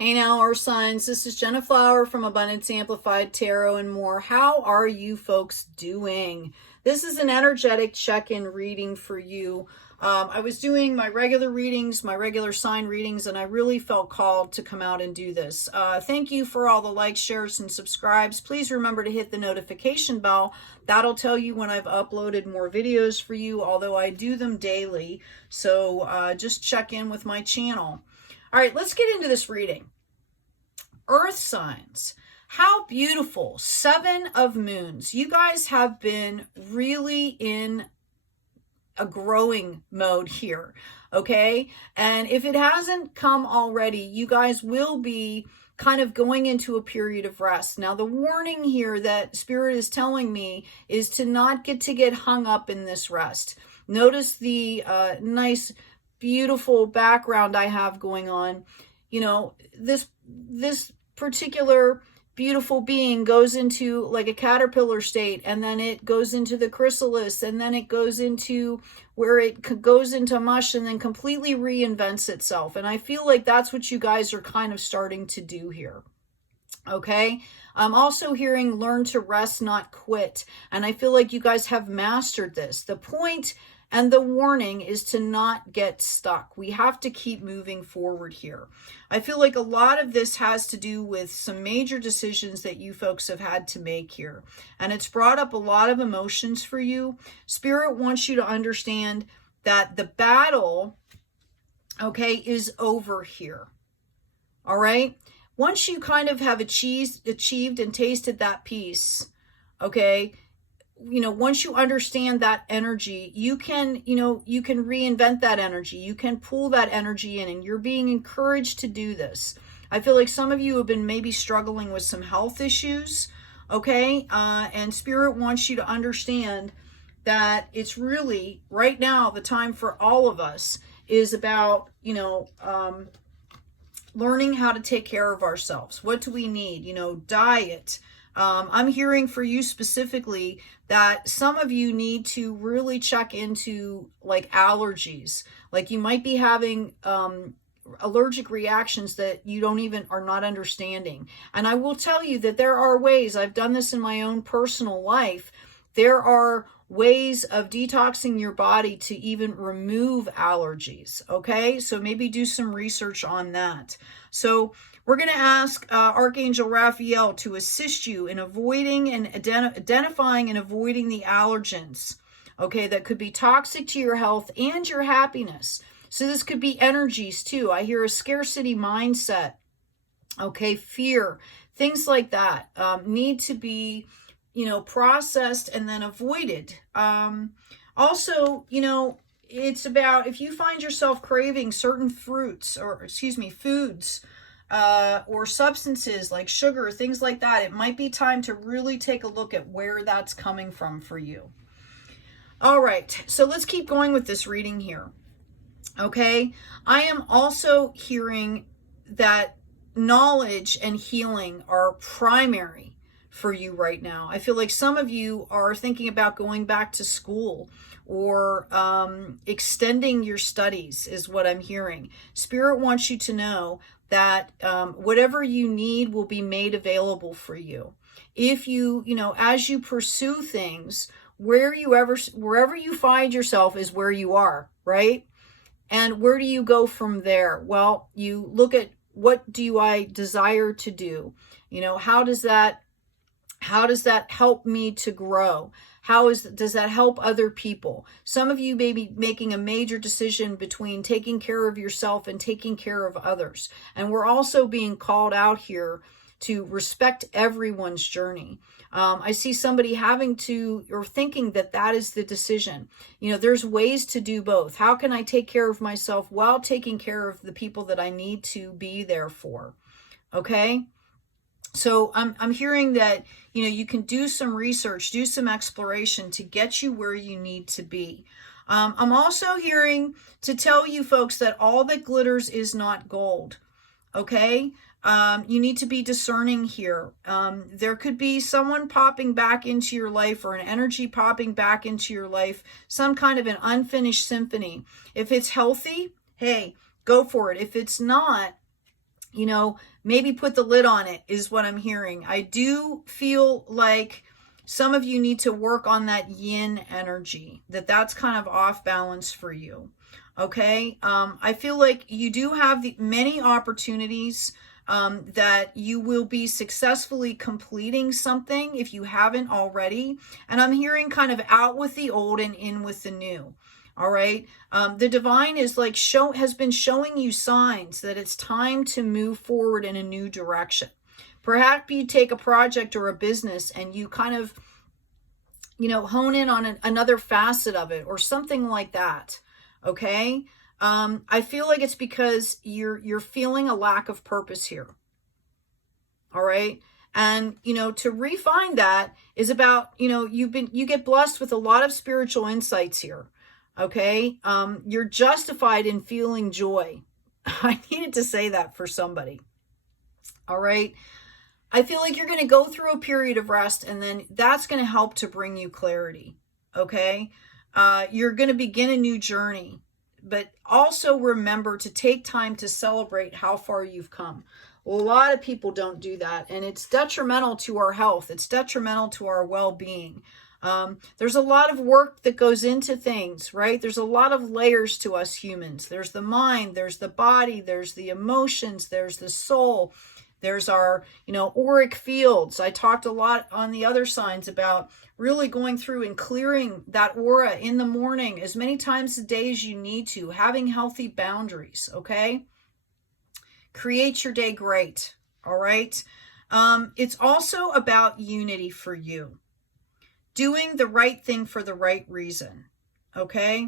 Hey now, our signs. This is Jenna Flower from Abundance Amplified Tarot and more. How are you folks doing? This is an energetic check-in reading for you. I was doing my regular readings, my regular sign readings, and I really felt called to come out and do this. Thank you for all the likes, shares, and subscribes. Please remember to hit the notification bell. That'll tell you when I've uploaded more videos for you, although I do them daily. So just check in with my channel. All right, let's get into this reading. Earth signs. How beautiful. 7 of moons. You guys have been really in a growing mode here, okay? And if it hasn't come already, you guys will be kind of going into a period of rest. Now, the warning here that Spirit is telling me is to not get hung up in this rest. Notice the nice beautiful background I have going on. You know, this particular beautiful being goes into like a caterpillar state, and then it goes into the chrysalis, and then it goes into where it goes into mush and then completely reinvents itself. And I feel like that's what you guys are kind of starting to do here. Okay. I'm also hearing learn to rest, not quit. And I feel like you guys have mastered this. The point and the warning is to not get stuck. We have to keep moving forward here. I feel like a lot of this has to do with some major decisions that you folks have had to make here. And it's brought up a lot of emotions for you. Spirit wants you to understand that the battle, okay, is over here. All right? Once you kind of have achieved and tasted that peace, okay, you know, once you understand that energy, you can reinvent that energy. You can pull that energy in, and you're being encouraged to do this. I feel like some of you have been maybe struggling with some health issues, okay? And Spirit wants you to understand that it's really, right now, the time for all of us is about, learning how to take care of ourselves. What do we need? Diet. I'm hearing for you specifically that some of you need to really check into like allergies. Like you might be having allergic reactions that you are not understanding. And I will tell you that there are ways, I've done this in my own personal life, there are ways of detoxing your body to even remove allergies, okay? So maybe do some research on that. So we're going to ask Archangel Raphael to assist you in avoiding and identifying and avoiding the allergens, okay, that could be toxic to your health and your happiness. So this could be energies too. I hear a scarcity mindset, okay, fear, things like that need to be, processed and then avoided. Also, it's about if you find yourself craving certain foods, or substances like sugar, things like that, it might be time to really take a look at where that's coming from for you. All right, so let's keep going with this reading here. Okay, I am also hearing that knowledge and healing are primary for you right now. I feel like some of you are thinking about going back to school or extending your studies is what I'm hearing. Spirit wants you to know that whatever you need will be made available for you. If you, as you pursue things, wherever you find yourself is where you are, right? And where do you go from there? Well, you look at what do I desire to do? How does that help me to grow? Does that help other people? Some of you may be making a major decision between taking care of yourself and taking care of others. And we're also being called out here to respect everyone's journey. I see somebody having to, or thinking that is the decision. There's ways to do both. How can I take care of myself while taking care of the people that I need to be there for? Okay? So I'm hearing that, you can do some research, do some exploration to get you where you need to be. I'm also hearing to tell you folks that all that glitters is not gold. Okay? You need to be discerning here. There could be someone popping back into your life or an energy popping back into your life, some kind of an unfinished symphony. If it's healthy, hey, go for it. If it's not, you know, maybe put the lid on it is what I'm hearing. I do feel like some of you need to work on that yin energy, that's kind of off balance for you. Okay. I feel like you do have many opportunities that you will be successfully completing something if you haven't already. And I'm hearing kind of out with the old and in with the new. All right. The divine is like has been showing you signs that it's time to move forward in a new direction. Perhaps you take a project or a business and you kind of, you know, hone in on another facet of it or something like that. Okay. I feel like it's because you're feeling a lack of purpose here. All right. And, you know, to refine that is about, you know, you get blessed with a lot of spiritual insights here. Okay. You're justified in feeling joy. I needed to say that for somebody. All right. I feel like you're going to go through a period of rest, and then that's going to help to bring you clarity. Okay. You're going to begin a new journey, but also remember to take time to celebrate how far you've come. A lot of people don't do that, and it's detrimental to our health. It's detrimental to our well-being. There's a lot of work that goes into things, right? There's a lot of layers to us humans. There's the mind, there's the body, there's the emotions, there's the soul. There's our, you know, auric fields. I talked a lot on the other signs about really going through and clearing that aura in the morning as many times a day as you need to, having healthy boundaries, okay? Create your day great, all right? It's also about unity for you. Doing the right thing for the right reason, okay?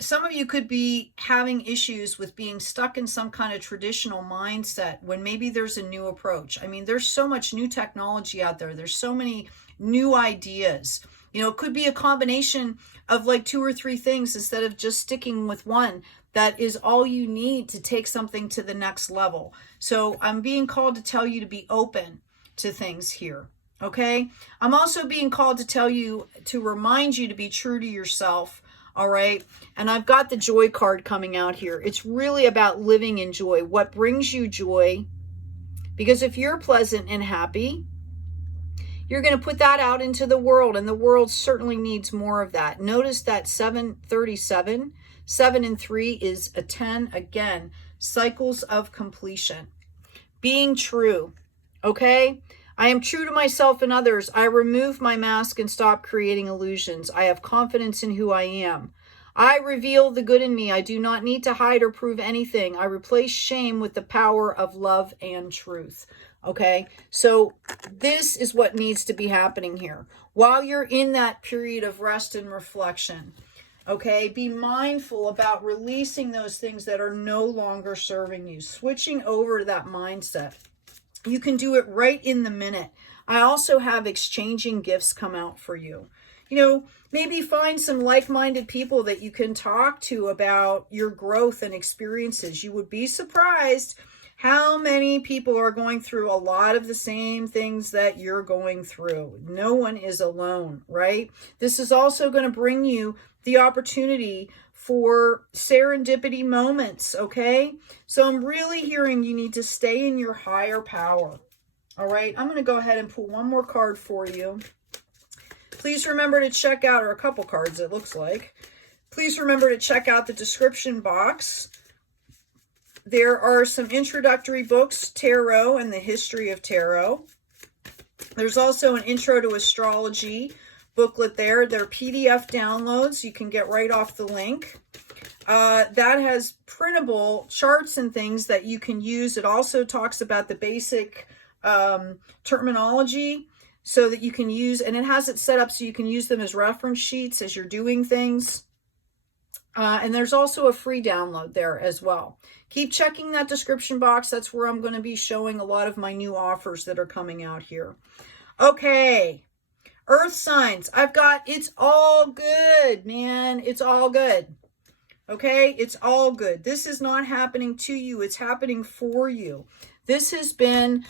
Some of you could be having issues with being stuck in some kind of traditional mindset when maybe there's a new approach. I mean, there's so much new technology out there. There's so many new ideas. You know, it could be a combination of like 2 or 3 things instead of just sticking with one. That is all you need to take something to the next level. So I'm being called to tell you to be open to things here. Okay. I'm also being called to tell you, to remind you to be true to yourself. All right. And I've got the joy card coming out here. It's really about living in joy. What brings you joy? Because if you're pleasant and happy, you're going to put that out into the world, and the world certainly needs more of that. Notice that 737, 7 and 3 is a 10. Again, cycles of completion. Being true. Okay. I am true to myself and others. I remove my mask and stop creating illusions. I have confidence in who I am. I reveal the good in me. I do not need to hide or prove anything. I replace shame with the power of love and truth. Okay, so this is what needs to be happening here. While you're in that period of rest and reflection, okay, be mindful about releasing those things that are no longer serving you, switching over to that mindset. You can do it right in the minute. I also have exchanging gifts come out for you. You know, maybe find some like-minded people that you can talk to about your growth and experiences. You would be surprised how many people are going through a lot of the same things that you're going through. No one is alone, right? This is also going to bring you the opportunity for serendipity moments, okay? So I'm really hearing you need to stay in your higher power, all right? I'm going to go ahead and pull one more card for you. Please remember to check out, or a couple cards it looks like. Please remember to check out the description box. There are some introductory books, Tarot and the History of Tarot. There's also an Intro to Astrology booklet there. They're PDF downloads. You can get right off the link. That has printable charts and things that you can use. It also talks about the basic terminology so that you can use, and it has it set up so you can use them as reference sheets as you're doing things. And there's also a free download there as well. Keep checking that description box. That's where I'm going to be showing a lot of my new offers that are coming out here. Okay. Earth signs. I've got, it's all good, man. It's all good. Okay. It's all good. This is not happening to you. It's happening for you. This has been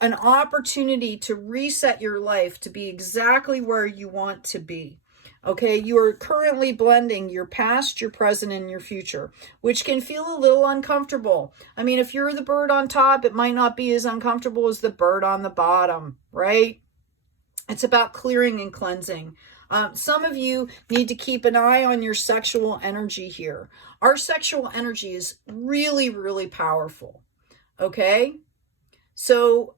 an opportunity to reset your life to be exactly where you want to be. Okay, you are currently blending your past, your present, and your future, which can feel a little uncomfortable. I mean, if you're the bird on top, it might not be as uncomfortable as the bird on the bottom, right? It's about clearing and cleansing. Some of you need to keep an eye on your sexual energy here. Our sexual energy is really, really powerful. Okay? So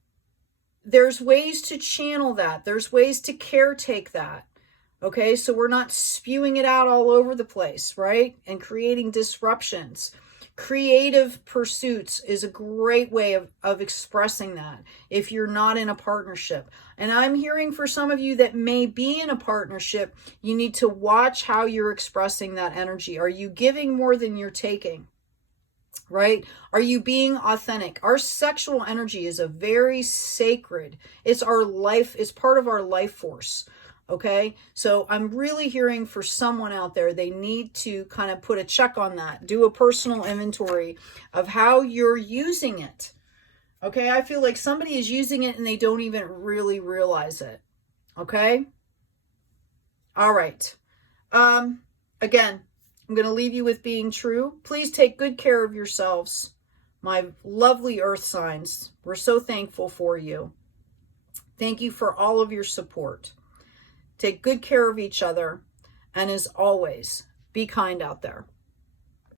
there's ways to channel that. There's ways to caretake that. Okay, so we're not spewing it out all over the place, right? And creating disruptions. Creative pursuits is a great way of expressing that if you're not in a partnership. And I'm hearing for some of you that may be in a partnership, you need to watch how you're expressing that energy. Are you giving more than you're taking? Right? Are you being authentic? Our sexual energy is a very sacred, it's our life, it's part of our life force. Okay, so I'm really hearing for someone out there, they need to kind of put a check on that, do a personal inventory of how you're using it. Okay, I feel like somebody is using it and they don't even really realize it. Okay, all right. Again, I'm going to leave you with being true. Please take good care of yourselves, my lovely earth signs. We're so thankful for you. Thank you for all of your support. Take good care of each other. And as always, be kind out there.